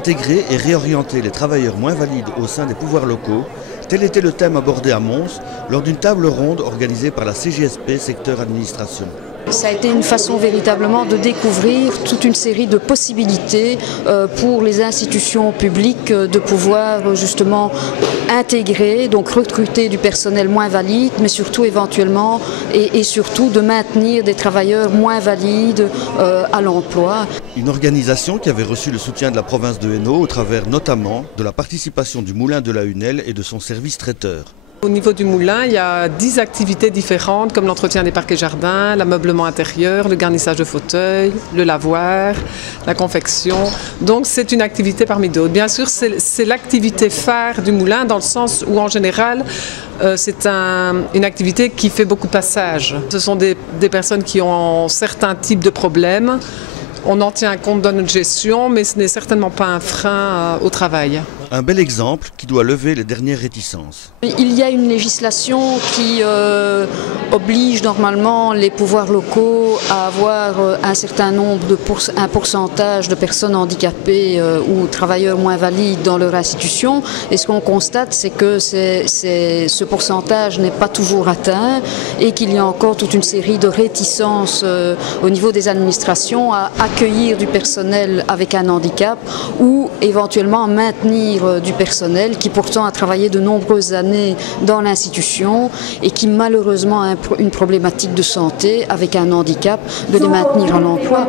Intégrer et réorienter les travailleurs moins valides au sein des pouvoirs locaux, tel était le thème abordé à Mons lors d'une table ronde organisée par la CGSP secteur administration. Ça a été une façon véritablement de découvrir toute une série de possibilités pour les institutions publiques de pouvoir justement intégrer, donc recruter du personnel moins valide, mais surtout éventuellement et surtout de maintenir des travailleurs moins valides à l'emploi. Une organisation qui avait reçu le soutien de la province de Hainaut au travers notamment de la participation du Moulin de la Hunelle et de son service traiteur. Au niveau du moulin, il y a 10 activités différentes comme l'entretien des parcs et jardins, l'ameublement intérieur, le garnissage de fauteuils, le lavoir, la confection. Donc c'est une activité parmi d'autres. Bien sûr, c'est l'activité phare du moulin dans le sens où en général, c'est une activité qui fait beaucoup de passages. Ce sont des personnes qui ont certains types de problèmes. On en tient compte dans notre gestion, mais ce n'est certainement pas un frein au travail. Un bel exemple qui doit lever les dernières réticences. Il y a une législation qui oblige normalement les pouvoirs locaux à avoir un certain nombre un pourcentage de personnes handicapées ou travailleurs moins valides dans leur institution. Et ce qu'on constate, c'est que ce pourcentage n'est pas toujours atteint et qu'il y a encore toute une série de réticences au niveau des administrations à accueillir du personnel avec un handicap ou éventuellement maintenir du personnel qui pourtant a travaillé de nombreuses années dans l'institution et qui malheureusement a une problématique de santé avec un handicap, de les maintenir en emploi.